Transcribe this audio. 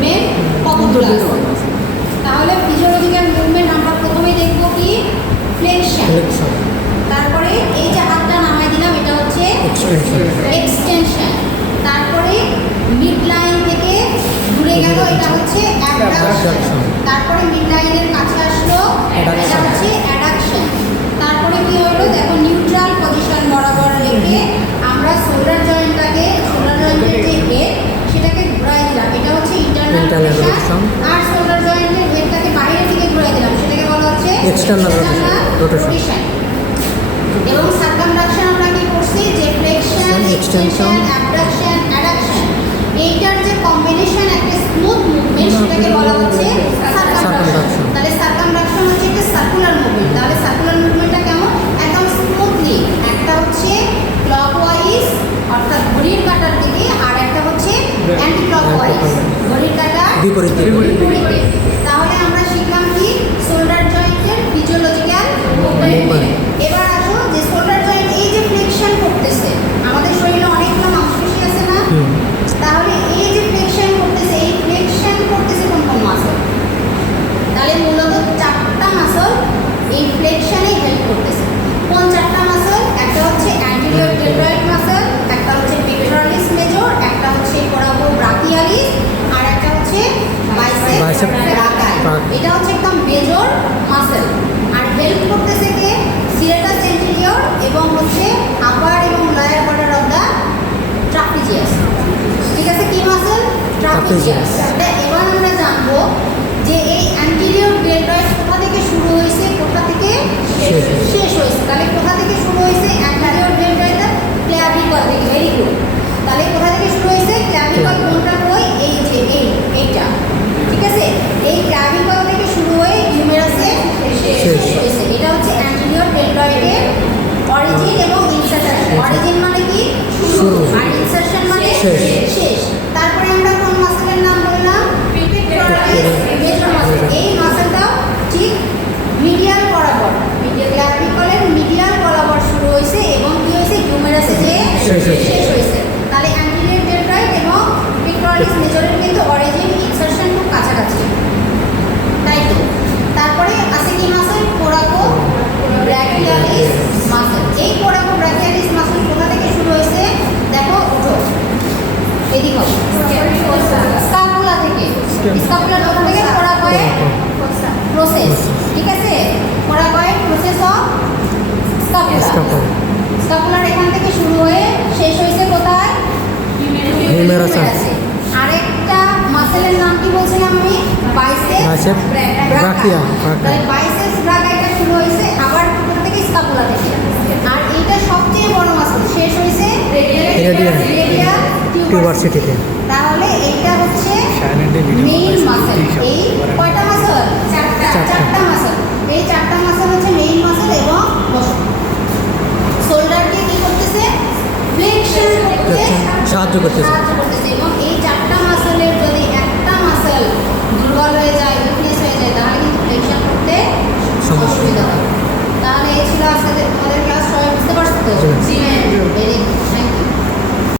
Movement কতগুলো আছে। তাহলে ফিজিওলজিক্যাল মুভমেন্ট আমরা প্রথমেই দেখব কি ফ্লেকশন, তারপরে এই যে হাতটা নামায় দিলাম এটা হচ্ছে এক্সটেনশন, তারপরে মিড লাইন থেকে দূরে গেল এটা হচ্ছে অ্যাবডাকশন, তারপরে মিড লাইনের কাছে আসলো এটা হচ্ছে অ্যাডাকশন, তারপরে কি হলো দেখো নিউট্রাল পজিশন বরাবর রেখে আমরা শোল্ডার জয়েন্টটাকে শোল্ডার জয়েন্টের যে হেড সেটাকে ঘুরাই দিলাম এটা হচ্ছে ইন্টারনাল রোটেশন, আর শোল্ডার জয়েন্টের হেডটাকে বাইরের দিকে ঘুরাই দিলাম সেটাকে বলা হচ্ছে এক্সটার্নাল রোটেশন। এবং সার্কামডাকশন আমরা কি করছি যে ফ্লেকশন, এক্সটেনশন, অ্যাবডাকশন, অ্যাডাকশন এইটার যে কম্বিনেশন একটা স্মুথ মুভমেন্ট সেটাকে বলা হচ্ছে সার্কামডাকশন। তাহলে সার্কামডাকশন হচ্ছে একটা সার্কুলার মুভমেন্ট। তাহলে সার্কুলার মুভমেন্টটা কেমন? একদম স্মুথলি, একটা হচ্ছে ক্লকওয়াইজ অর্থাৎ ঘড়ির কাঁটার দিকে, আর একটা হচ্ছে অ্যান্টি ক্লকওয়াইজ ঘড়ির কাঁটার বিপরীতে। তাহলে আমরা শিখলাম কি শোল্ডার জয়েন্টের ফিজিওলজিক্যাল মুভমেন্ট। এবার আসো যে শোল্ডার জয়েন্ট এই যে ফ্লেকশন করতেছে আমাদের শরীরে অনেকগুলো মাংসপেশি আছে না, তাহলে এই যে ফ্লেকশন করতেছে এই ফ্লেকশন করতেছে কোন কোন মাসল? তাহলে মূলত চারটা মাসল এই ফ্লেকশনে হেল্প করতেছে। কোন চারটা মাসল? একটা হচ্ছে অ্যান্টেরিয়র ডেলটয়েড মাসল, একটা হচ্ছে পেক্টোরালিস মেজর, একটা হচ্ছে কোরাকো ব্রাকিয়ালিস, আর একটা হচ্ছে বাইসেপ ব্রাকাই। এটা হচ্ছে একদম মেজর মাসল। আর হেল্প করতেছে কে? সিরেটাস এন্টেরিয়র এবং হচ্ছে আপার এবং lower border of the trapezius. ঠিক আছে, কি মাসল? ট্রাপিজিয়াস। এবার আমরা জানবো যে এই অ্যান্টেরিয়র ডেলটয়েড কোথা থেকে শুরু হয়েছে, কোথা থেকে শেষ হয়েছে। তাহলে কোথা থেকে শুরু হয়েছে? অ্যান্টেরিয়র ডেলটয়েড ক্ল্যাভিকল থেকে। Very good. তাহলে কোথা থেকে শুরু হয়েছে? ক্ল্যাভিকল কোনটা কই? এই যে এইটা। ঠিক আছে, এই ক্ল্যাভিকল থেকে শুরু হয়ে হিউমেরাসে শেষ হয়েছে। এটা হচ্ছে অ্যান্টেরিয়র ডেলটয়েডের অরিজিন এবং ইনসারশন। অরিজিন মানে কি? শুরু, আর ইনসারশন মানে শেষ। তারপরে আমরা কোন মাসলের নাম বললাম? Pectoralis major muscle. এই মাসলটাও ঠিক মিডিয়াল বরাবর, ক্ল্যাভিকলের মিডিয়াল বরাবর শুরু হয়েছে এবং কি হয়েছে? হিউমেরাসে যে শেষ হয়েছে। তাহলে অ্যান্টেরিয়র ডেলটয়েড এবং পেক্টোরালিস মেজরের কিন্তু অরিজিন ইনসারশন খুব কাছাকাছি, তাই তো। তারপরে আছে কি মাসল? Coraco brachialis muscle. এই কোরাকো ব্রাকিয়ালিস মাসল কোথা থেকে শুরু হয়েছে? দেখো ওঠো এদিকে, স্কাপুলা থেকে। স্কাপুলার কোথা থেকে? Coracoid process. ঠিক আছে, কোরাকয়েড প্রসেস অফ স্কাপুলা। স্কাপুলার এখান থেকে শুরু হয়ে শেষ হয়েছে কোথায়? হিউমেরাসে। আরেকটা মাসেলের নাম কি বলছিলাম আমি? বাইসেপ ব্রাকিয়া। তাহলে বাইসেপ ব্রাকিয়াটা শুরু হয়েছে আবার কোথা থেকে? স্কাপুলা থেকে। আর এইটা সবচেয়ে বড় মাসল, শেষ হয়েছে রেডিয়াল টিউবারসিটিতে। তাহলে এইটা হচ্ছে মেইন মাসল। এই কয়টা মাসল? চারটা মাসল। এই চারটা মাসল হচ্ছে মেইন মাসল এবং শোল্ডারকে কি করতেছে? ফ্লেকশন করতে সাহায্য করতেছে। এবং এই চারটা মাসলের যদি একটা মাসল দুর্বল হয়ে যায়, উইকনেস হয়ে যায়, তাহলে কিন্তু ফ্লেকশন করতে অসুবিধা হয়। তাহলে এই ছিল আজকে আমাদের ক্লাস। সবাই বুঝতে পারছো তো? Very good, thank you.